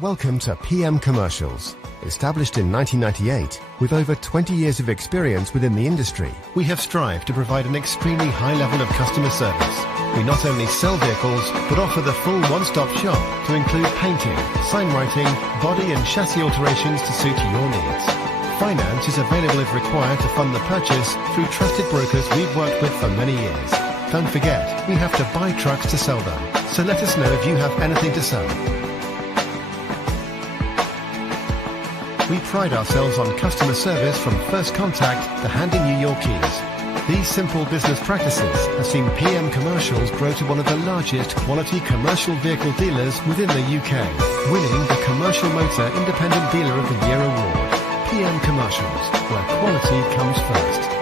Welcome to PM Commercials. Established in 1998, with over 20 years of experience within the industry, we have strived to provide an extremely high level of customer service. We not only sell vehicles, but offer the full one-stop shop to include painting, sign writing, body and chassis alterations to suit your needs. Finance is available if required to fund the purchase through trusted brokers we've worked with for many years. Don't forget, we have to buy trucks to sell them, so let us know if you have anything to sell. We pride ourselves on customer service from first contact to handing you your keys. These simple business practices have seen PM Commercials grow to one of the largest quality commercial vehicle dealers within the UK, winning the Commercial Motor Independent Dealer of the Year award. PM Commercials, where quality comes first.